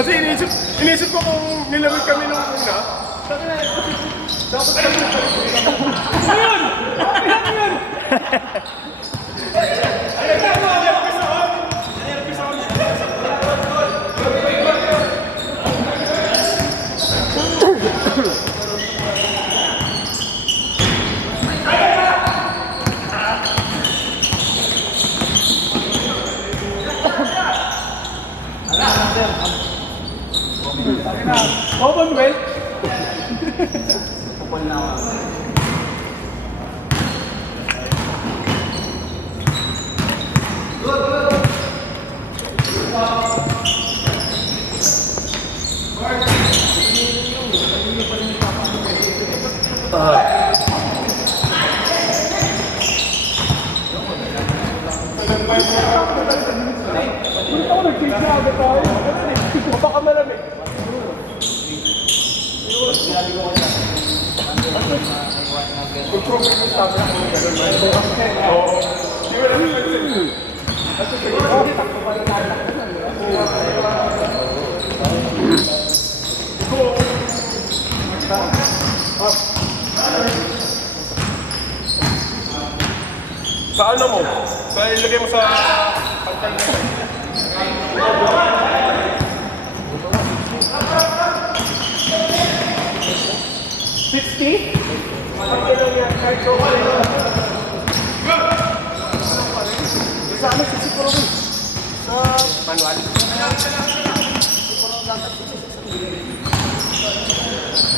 Kasi inisip ko kung nilamig kami nung una. Sabi na, dapat kami. Ayun! Ayun! Commonwealth? Kupal na ako. Baka malamig. Pag-program yung sabi ako, gano'n ba? Oo. Di ba namin mag-send? Sa ano mo? Sa ilagay mo sa pantay mo. 60? Sa amin, 60 po rin. Sa manual.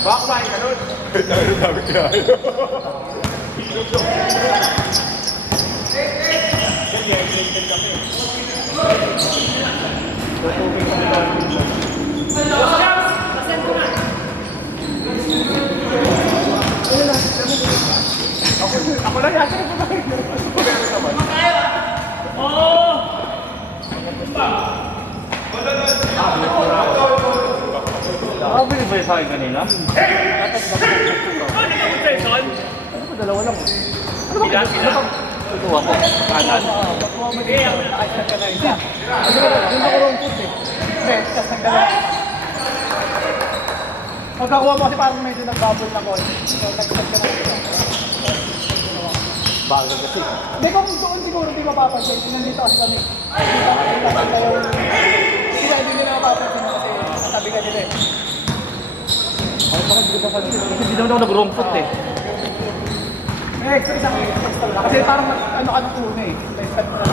Baka kumain ka nun? Dahil sabi kaya yun. Ako lang yata ko ba? Meron naman. Oo! Nakabili ba yung sa akin kanina? Ano ka ba, Jason? Ano ko, dalawa lang. Ilan? Ito ako, kanan. Nakasya ka na isa. Hindi ko rin puti. Best, kasi ang dalawa. Pagkakuha mo kasi parang medyo nag-bubble na ko. So, nag-set ka na isa. Bagal kasi. Hindi, kung doon siguro hindi mapapansin. Nandito kasi kami. Hindi nila mapapansin kasi sabi ka nila eh. Ay, bakit hindi ko papansin? Kasi hindi naman ako nag-wrongfoot eh. May extra isang extra lang. Kasi parang ano ka nung una eh. May set na.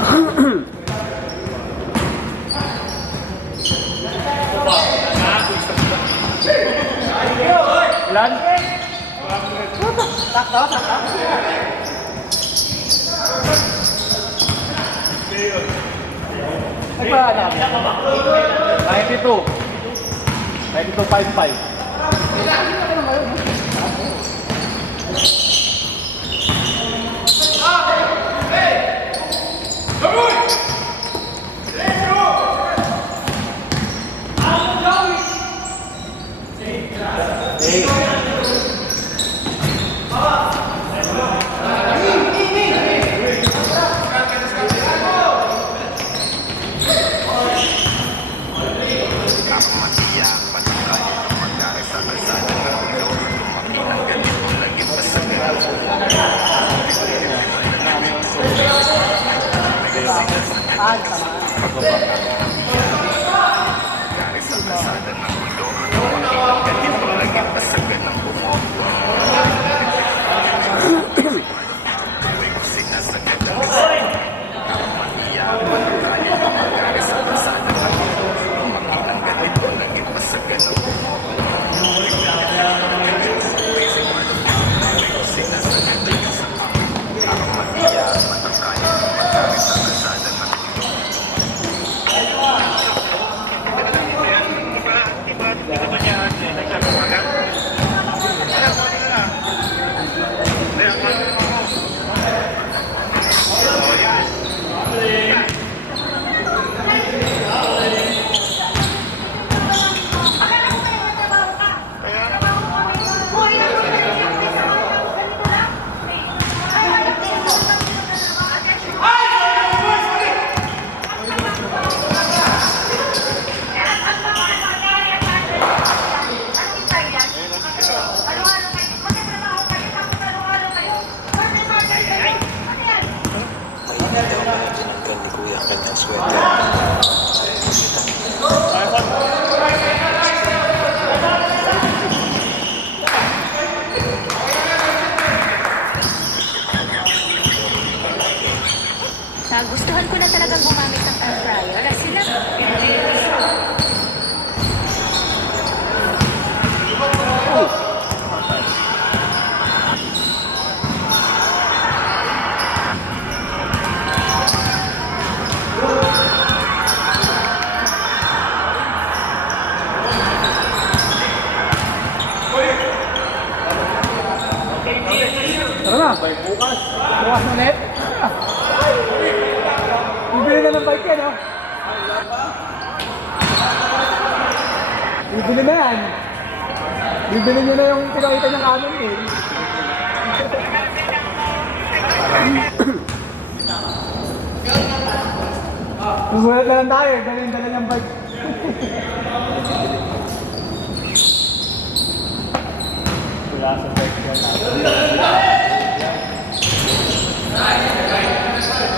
Ilan? Sakto, sakto. Nagpa-alam. 92. 92.55. Nagustuhan ko na talagang gumamit ng air fryer. Sila, Tara na. Bukas na ulit. Bibili na ng bike yan, ha? Bibili na yan. Bibili nyo na yung pinakita niyang kanon, eh. Nagulat na lang tayo, dala niyang bike. Wala sa bike yan.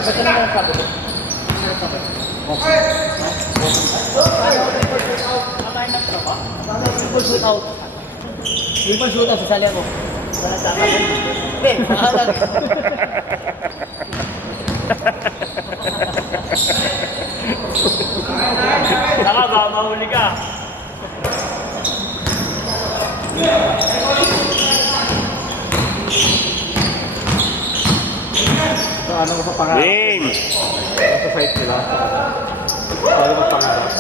Ba't ka naman sabi ko? Shoot out. Yung pa shoot out, sasali ako. Wala sa akin. Hindi, pangalan. Saka ba, mahuli ka. So, ano ko pa pangarap? Game! Sa site nila. Ano ko pangarap?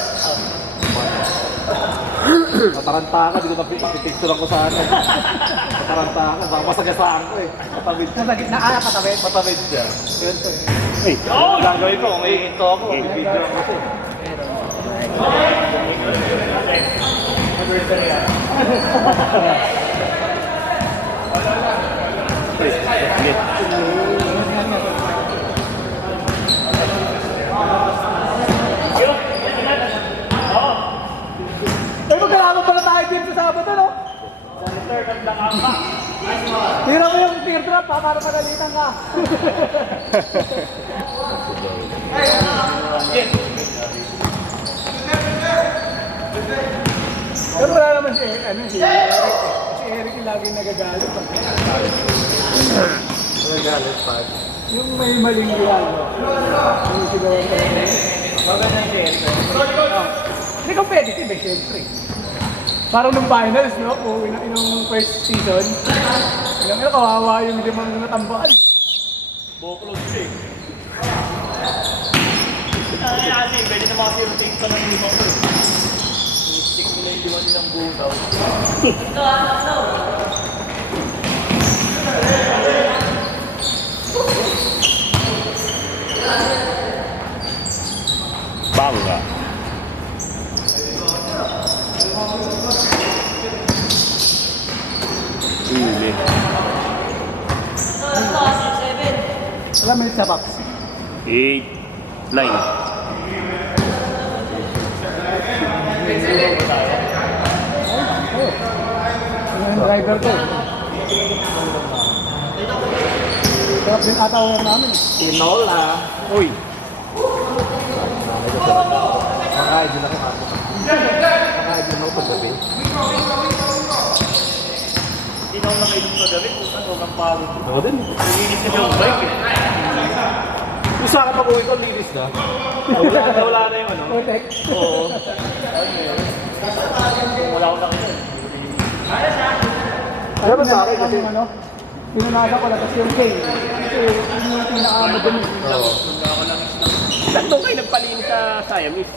Mataranta ka, di ko napipicture ako sa ano. Mataranta ka, baka masagasaan ko eh. Matawid siya. Sa gitna, patawid? Patawid siya. Yun to. Hey, Oo, gagawin ko. May hinto ako. Okay. May video ako siya. Ay, magkalaman pala tayo dito sa Sabado, no? Tira mo yung teardrop, ha? Para magalitan ka. Pero wala naman si Eric, si Eric yung laging nagagalit. Nagagalit pa. Yung may maling ginagawa. Yung sigawan ka rin. Maganda si Eric. Hindi competitive eh, syempre. Parang nung finals, no? Uuwi na yung first season. Alam mo, kawawa yung limang natambaan. Boklo siya eh. Kasi pwede na mga zero-take pa ng limang ko. Stick nila yung liwan nilang buhaw. Bangga. Huli. Alam mo sa box. 8, 9. Yung driver ko. Sarap din ata ulam namin. Tinola. Uy. Makain din ako ako. Makain din ako paggabi. Hindi na ako nakainom sa gabi kung ano kang pagod. Ako din. Nanginig na yung bike eh. Yung sa akin pag-uwi ko, linis na. Wala na yung ano. Protect. Oo. Wala ko nakita. Alam mo sa akin kasi ano, pinunasa ko lang kasi yung K. Kasi yun yung pinaka-madali. Oo. Saan doon kayo nagpalinis sa Siamese?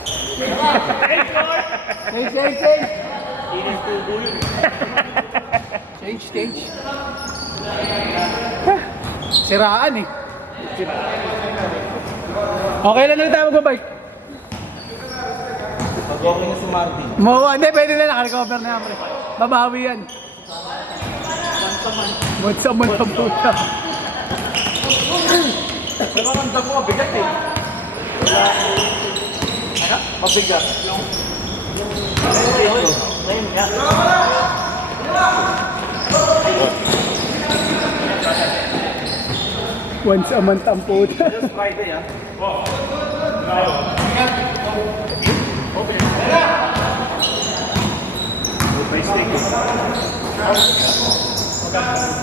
Change. Inis tubo yun. Change. Siraan eh. Okay lang na tayo mag-bike. Mag-okay na si Martin. Hindi, pwede na naka-recover na yan. Pre. Babawi yan. Once a month ang puta. Pero ramdam mo, bigat eh. Ano? Mabigat. Ngayon nga. Once a month ang puta. Just Friday ah. May steak.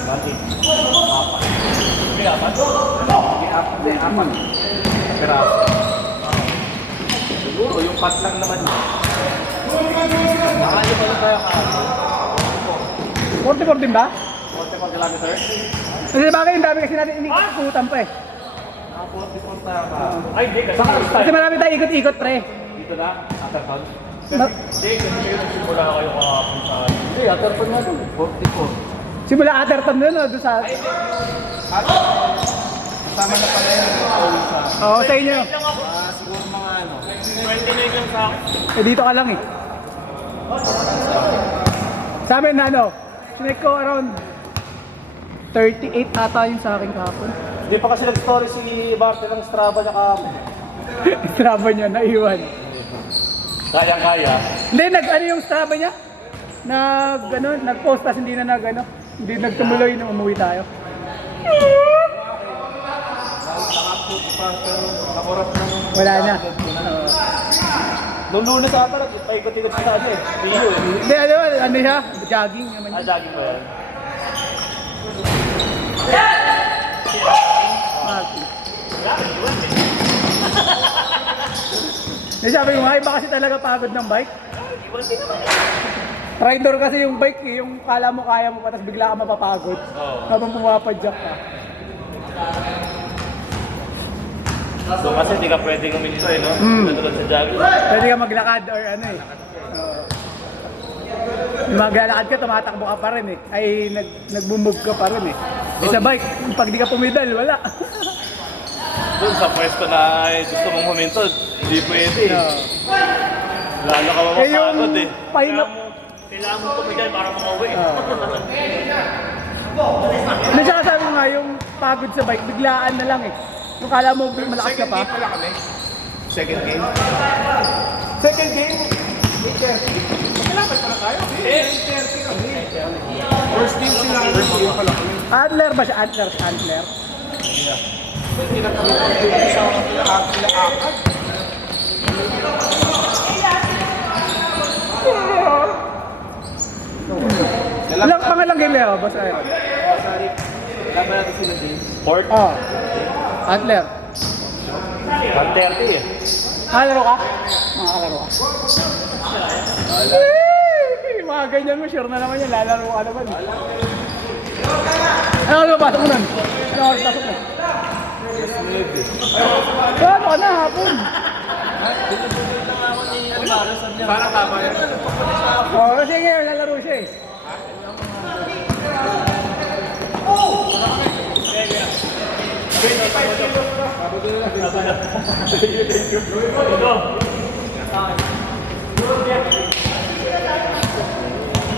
Bakit? May apat? Hindi, apat. Peraso. Siguro, yung pat lang naman. Nakakali pa rin tayo kahapon. 44 din ba? 44 kilometers? Kasi bagay, yung dami kasi natin inikutan pa eh. Naka 44 tayo kahapon. Ay, hindi. Kasi marami tayo ikot-ikot pre. Dito na, Atherton. Ma- Hindi, kasi kayo nagsimula kayo kahapon sa... Hindi, Atherton na doon. 44. Simula Atherton nun, no? Doon sa... Tama na pala yun. Oo, sa inyo. Siguro mga ano. 29 yung sa akin. Eh, dito ka lang eh. Sa amin na ano, sinek ko around 38 ata yung sa akin kahapon. Hindi pa kasi nag-story si Barte ng Strava niya kahapon. Strava niya, naiwan. Kaya-kaya. Hindi, ano yung Strava niya? Nag-post tas hindi na hindi nagtumuloy nung umuwi tayo. Naka-upload pa pero nakurap na nung... Wala na. Nung lunes ata, nag-paikot-ikot sa ano eh. Rio eh. Hindi, ano siya? Jogging naman Ah, yun. jogging ba yan? Hindi, sabi ko nga, iba kasi talaga pagod ng bike. Rider kasi yung bike eh, yung kala mo kaya mo pa, tapos bigla ka mapapagod. Oo. Habang pumapadyak ka. So kasi hindi ka pwedeng uminito eh, no? Natulad sa jogging. Pwede ka maglakad or ano eh. Maglalakad ka, tumatakbo ka pa rin eh. Ay, nag-move ka pa rin eh. Eh sa bike, pag di ka pumidal, wala. Doon sa pwesto na gusto mong huminto, hindi pwede eh. Lalo ka Eh yung mapapagod eh. pahinga... Kailangan mo tumigay para makauwi. Hindi siya sabi nga, yung pagod sa bike, biglaan na lang eh. Yung kala mo malakas ka pa. pala kami. Second game. Second game, Kailangan pala tayo. 8:30 kami. First game sila. Hindi pala kami. Antler ba siya? Antler. Hindi na kami pag-ibig sa akad. Pangalang game niya, boss Aaron. Laban natin sila din. Port? Oh. Antler. 130 eh. Kalaro ka? Makakalaro ka. Ay, mga ganyan mo, sure na naman yan. Lalaro ka naman. Ano pasok mo nun? Ano oras pasok mo? Ano ka na hapon? Para tama yan. Oh, kasi ngayon lalaro siya eh.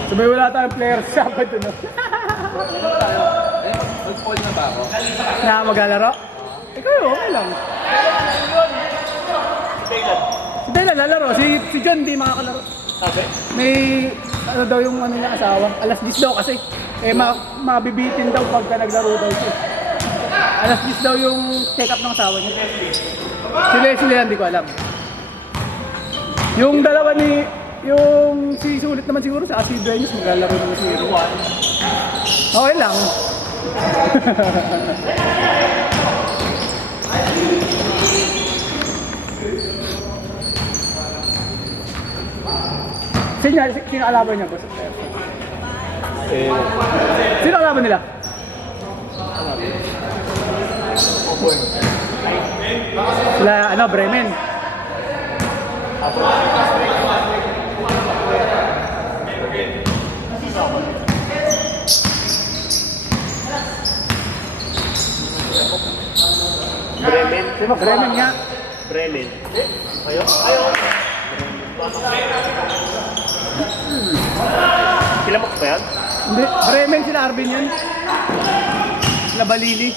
Sabay wala tayong player sa Sabado no? Mag-fall na ba ako? Na maglalaro? Ikaw, okay lang. Hindi na lalaro. Si John di makakalaro. Sabi? May ano daw yung ano niya asawa. Alas 10 daw kasi. Eh mabibitin daw pagka naglaro daw siya. Alas 10 daw yung check up ng asawa niya. Si Leslie yan, di ko alam. Yung dalawa ni yung si Sulit naman siguro sa si Dueñas maglalaro naman siguro. Okay lang. Sino kalaban niya, boss? Eh, Sino kalaban nila? Sila, ano, Bremen. Bremen. Sino? Bremen nga. Bremen. Ayaw. Sila mo ba yan? Hindi, Bremen sila Arvin yun. Sila Balili.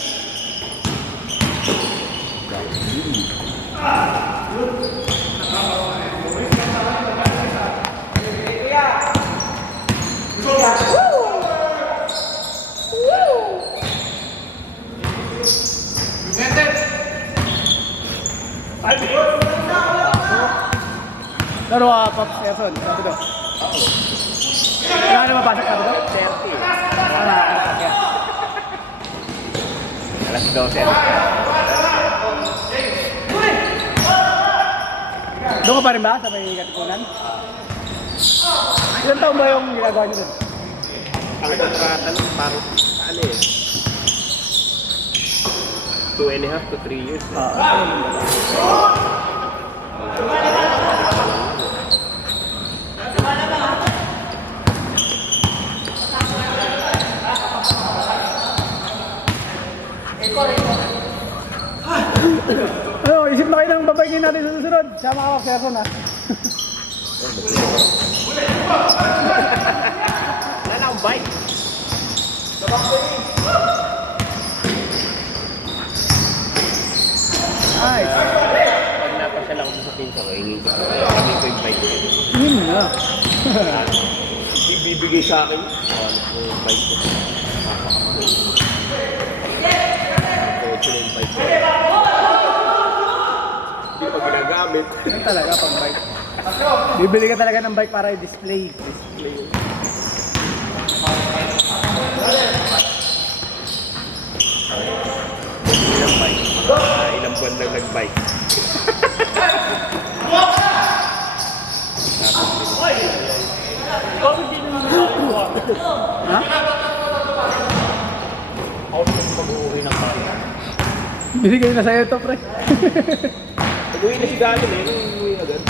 Ay, Laro ka, Pops Erson, sabi daw. Wala na mapasok, sabi daw? 30. Wala, kaya. Alas 12. Doon ka pa rin ba sa may katipunan? Ilan taon ba yung ginagawa niyo doon? Ang kontrata lang, parang ano eh. 2.5 to 3 years. Ano, isip na kayo ng babaygin natin sa susunod. Sama ka, Pops Erson, ha? Wala na akong bike. Nice. Pag napasyal ako sa pinsa ko, hingin ko. Kami ko yung bike. Yun na. Ibibigay sa akin. Ano po yung bike ko. Napakamahal. Kotse na yung bike ko. Hindi pa ginagamit. Yan talaga pang bike. Bibili ka talaga ng bike para i-display. Ilang bike? Ilang buwan lang nag-bike. Ha? Out of pag-uwi ng kaya. Binigay na sa'yo ito, pre. Pag-uwi na si Galo eh. Uwi agad.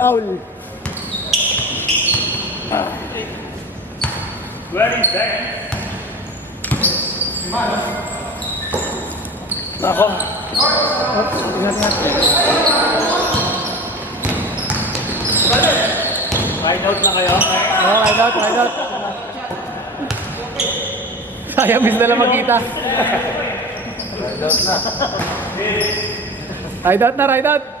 Aul. Where is that? Ako. Oops, ingat. Ride out na kayo? Oh, ride out. Sayang, miss na lang magkita. Ride out na, ride out.